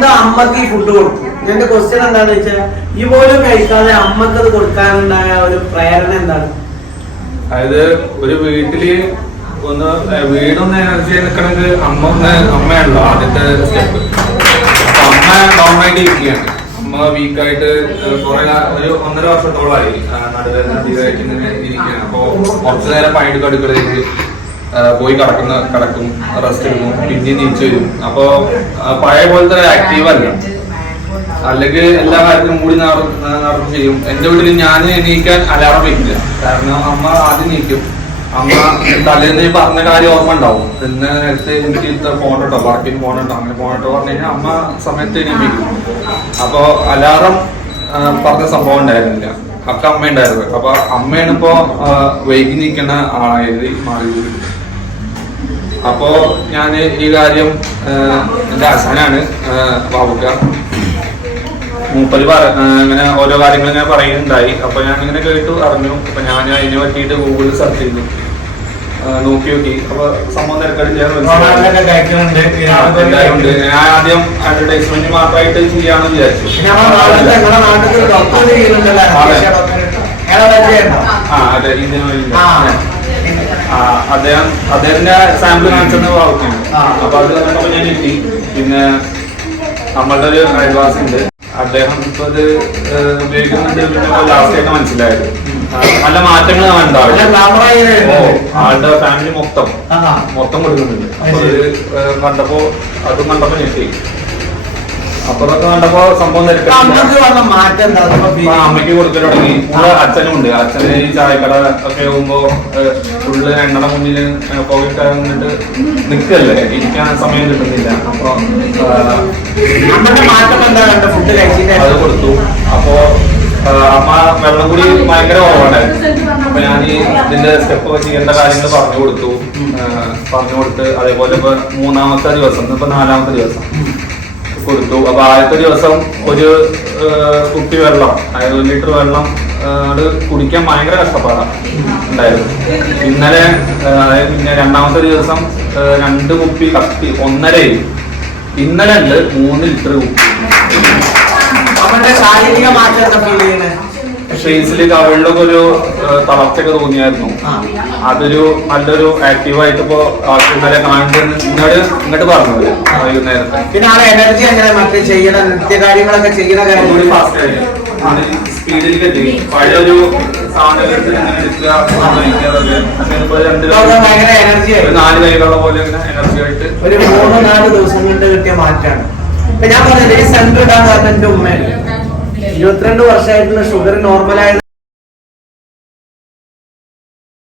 സ്വന്തം അമ്മക്ക് ഈ ഫുഡ് കൊടുക്കും. എന്റെ ക്വസ്റ്റ്യൻ എന്താണെന്ന് വെച്ചാൽ ഈ പോലും കഴിക്കാതെ അമ്മക്ക് അത് കൊടുക്കാനുണ്ടായ ഒരു പ്രേരണ എന്താണ്? അതായത് ഒരു വീട്ടില് വീടൊന്ന് എനർജി നിൽക്കണമെങ്കിൽ അമ്മയാണല്ലോ ആദ്യത്തെ സ്റ്റെപ്പ്. അമ്മ ഡൗണായിട്ട് ഇരിക്കുകയാണ്. അമ്മ വീക്കായിട്ട് കുറെ ഒരു 1.5 വർഷത്തോളമായി നടുവേദന അധികമായിട്ട് ഇങ്ങനെ ഇരിക്കുകയാണ്. അപ്പൊ കുറച്ചു നേരം പണിയെടുക്കും, അടുക്കളയില് പോയി കിടക്കും, റെസ്റ്റ് എടുക്കും, പിന്നെ നീച്ചു വരും. അപ്പൊ പഴയ പോലത്തെ ആക്റ്റീവ് അല്ല, അല്ലെങ്കിൽ എല്ലാ കാര്യത്തിലും കൂടി നടന്നു ചെയ്യും. എന്റെ വീട്ടിൽ ഞാൻ എണീക്കാൻ അലാറം വെക്കില്ല. കാരണം അമ്മ ആദ്യം നീക്കും. അമ്മ തലേന്ന് പറഞ്ഞ കാര്യം ഓർമ്മ ഉണ്ടാവും. പിന്നെ നേരത്തെ എനിക്ക് ഇത്ര പോകണ്ടോ, വർക്കിന് പോകണ്ടോ, അങ്ങനെ പോകണ്ടോ പറഞ്ഞു കഴിഞ്ഞാൽ അമ്മ സമയത്ത് എണീപ്പിക്കും. അപ്പൊ അലാറം പറഞ്ഞ സംഭവം ഉണ്ടായിരുന്നില്ല, ഒക്കെ അമ്മ ഉണ്ടായിരുന്നു. അപ്പൊ അമ്മയാണ് ഇപ്പോ വൈകി നിൽക്കുന്ന ആളായത് മാറി. അപ്പോ ഞാൻ ഈ കാര്യം എന്റെ അച്ഛനാണ് ബാബുക്ക, മൂപ്പര് ഇങ്ങനെ ഓരോ കാര്യങ്ങൾ ഇങ്ങനെ പറയുന്നുണ്ടായി. അപ്പൊ ഞാൻ ഇങ്ങനെ കേട്ടു അറിഞ്ഞു. അപ്പൊ ഞാൻ അതിനെ പറ്റിയിട്ട് ഗൂഗിളിൽ സെർച്ച് ചെയ്തു, നോക്കി. അപ്പൊ സംഭവം തിരക്കടില്ല. ഞാൻ ആദ്യം അഡ്വർടൈസ്മെന്റ് മാത്രമായിട്ട് ചെയ്യാന്ന് വിചാരിച്ചു. അതെ, അദ്ദേഹത്തിന്റെ സാമ്പിൾ കാണിച്ചെന്ന് ഭാവിക്കുന്നു. അപ്പൊ അത് കണ്ടപ്പോ ഞാൻ എത്തി. പിന്നെ നമ്മളുടെ ഒരു അയൽവാസി ഉണ്ട്, അദ്ദേഹം ഇപ്പൊ അത് ഉപയോഗിക്കുന്നുണ്ട്. ലാസ്റ്റ് ആയിട്ട് മനസ്സിലായത് നല്ല മാറ്റങ്ങൾ ഉണ്ടാവും. ആളുടെ ഫാമിലി മൊത്തം കൊടുക്കുന്നുണ്ട്. അപ്പൊ അത് കണ്ടപ്പോ ഞെട്ടി. അപ്പൊ അതൊക്കെ കണ്ടപ്പോ സംഭവം അമ്മയ്ക്ക് കൊടുക്കൽ തുടങ്ങി. അച്ഛനും ഉണ്ട്. അച്ഛന് ഈ ചായക്കട ഒക്കെ ആകുമ്പോ ഫുള്ള് എണ്ണയുടെ മുന്നിൽ പോയിട്ട് നിന്നിട്ട് നിൽക്കല്ലേ, ഇരിക്കാൻ സമയം കിട്ടുന്നില്ല. അപ്പൊ അത് കൊടുത്തു. അപ്പൊ അമ്മ വെള്ളം കൂടി ഭയങ്കര കുറവുണ്ടായിരുന്നു. അപ്പൊ ഞാൻ ഇതിന്റെ സ്റ്റെപ്പ് ചെയ്യേണ്ട കാര്യങ്ങൾ പറഞ്ഞു കൊടുത്ത് അതേപോലെ ഇപ്പൊ 3-ാമത്തെ ദിവസം, ഇപ്പൊ 4-ാമത്തെ ദിവസം കൊടുത്തു. അപ്പൊ ആദ്യത്തെ ദിവസം ഒരു കുപ്പി വെള്ളം, അതായത് 1 ലിറ്റർ വെള്ളം അത് കുടിക്കാൻ ഭയങ്കര കഷ്ടപ്പാടാണ് ഉണ്ടായിരുന്നു. ഇന്നലെ പിന്നെ 2-ാമത്തെ ദിവസം 2 കുപ്പി കത്തി 1.5. ഇന്നലെ ഉണ്ട് 3 ലിറ്റർ കുപ്പി. ശാരീരിക മാറ്റം ഫേസില് കവിളിലൊക്കെ ഒരു തളർച്ചയൊക്കെ തോന്നിയായിരുന്നു. അതൊരു നല്ലൊരു ആക്റ്റീവായിട്ട് ഇപ്പോ ഇന്നലെ ഇങ്ങോട്ട് പറഞ്ഞത് വൈകുന്നേരത്തെ. പിന്നെ ആളെ എനർജി അങ്ങനെ മറ്റേ ചെയ്യണ നിത്യകാര്യങ്ങളൊക്കെ ചെയ്യുന്ന കാര്യം ഫാസ്റ്റ് ആയിട്ട് സ്പീഡിലേക്ക് എത്തി. പഴയ ഒരു സാധനം 4 കൈകളുള്ള പോലെ എനർജി ആയിട്ട് ഒരു 3-4 ദിവസം കൊണ്ട് കിട്ടിയ മാറ്റാണ്. ഞാൻ പറഞ്ഞത് ഈ സെന്റർ ഇടാൻ കാരണം എന്റെ ഉമ്മയാണ്. 22 വർഷമായിട്ടുള്ള ഷുഗർ നോർമലായത്